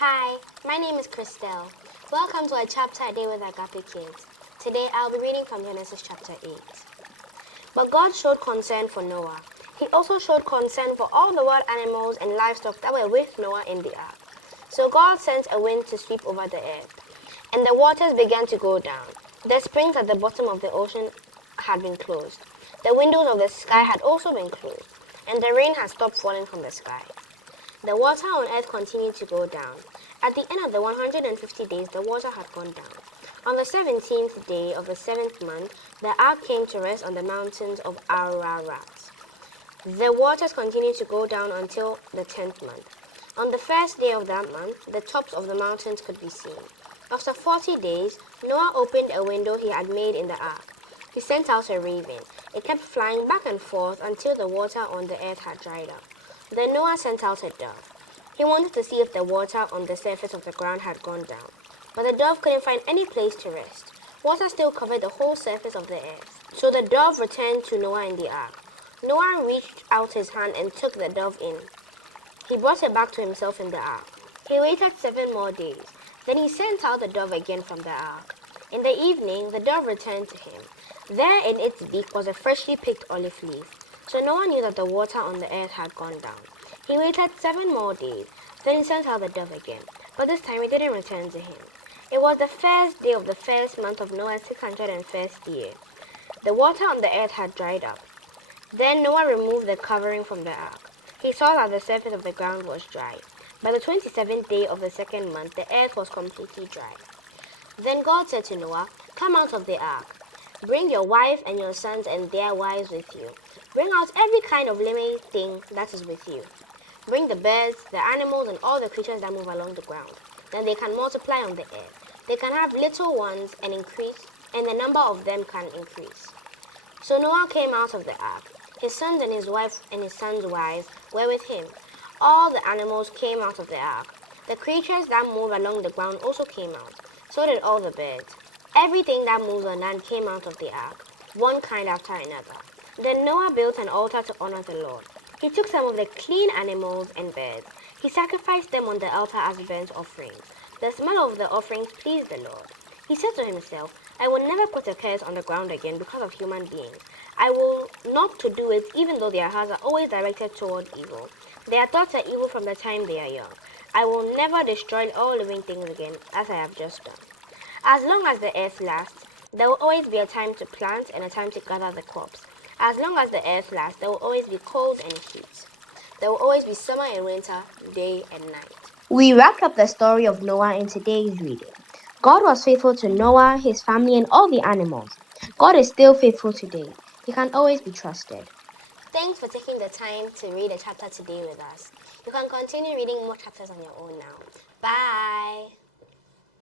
Hi, my name is Christelle. Welcome to a chapter a day with Agape Kids. Today I'll be reading from Genesis chapter 8. But God showed concern for Noah. He also showed concern for all the wild animals and livestock that were with Noah in the ark. So God sent a wind to sweep over the earth, and the waters began to go down. The springs at the bottom of the ocean had been closed. The windows of the sky had also been closed, and the rain had stopped falling from the sky. The water on earth continued to go down. At the end of the 150 days, the water had gone down. On the 17th day of the 7th month, the ark came to rest on the mountains of Ararat. The waters continued to go down until the 10th month. On the first day of that month, the tops of the mountains could be seen. After 40 days, Noah opened a window he had made in the ark. He sent out a raven. It kept flying back and forth until the water on the earth had dried up. Then Noah sent out a dove. He wanted to see if the water on the surface of the ground had gone down. But the dove couldn't find any place to rest. Water still covered the whole surface of the earth. So the dove returned to Noah in the ark. Noah reached out his hand and took the dove in. He brought it back to himself in the ark. He waited 7 more days. Then he sent out the dove again from the ark. In the evening, the dove returned to him. There in its beak was a freshly picked olive leaf. So Noah knew that the water on the earth had gone down. He waited 7 more days. Then he sent out the dove again. But this time it didn't return to him. It was the first day of the first month of Noah's 601st year. The water on the earth had dried up. Then Noah removed the covering from the ark. He saw that the surface of the ground was dry. By the 27th day of the 2nd month, the earth was completely dry. Then God said to Noah, "Come out of the ark. Bring your wife and your sons and their wives with you. Bring out every kind of living thing that is with you. Bring the birds, the animals, and all the creatures that move along the ground. Then they can multiply on the earth. They can have little ones and increase, and the number of them can increase." So Noah came out of the ark. His sons and his wife and his sons' wives were with him. All the animals came out of the ark. The creatures that move along the ground also came out. So did all the birds. Everything that moves on land came out of the ark, one kind after another. Then Noah built an altar to honor the Lord. He took some of the clean animals and birds. He sacrificed them on the altar as burnt offerings. The smell of the offerings pleased the Lord. He said to himself, "I will never put a curse on the ground again because of human beings. I will not to do it even though their hearts are always directed toward evil. Their thoughts are evil from the time they are young. I will never destroy all living things again as I have just done." As long as the earth lasts, there will always be a time to plant and a time to gather the crops. As long as the earth lasts, there will always be cold and heat. There will always be summer and winter, day and night. We wrapped up the story of Noah in today's reading. God was faithful to Noah, his family, and all the animals. God is still faithful today. He can always be trusted. Thanks for taking the time to read a chapter today with us. You can continue reading more chapters on your own now. Bye!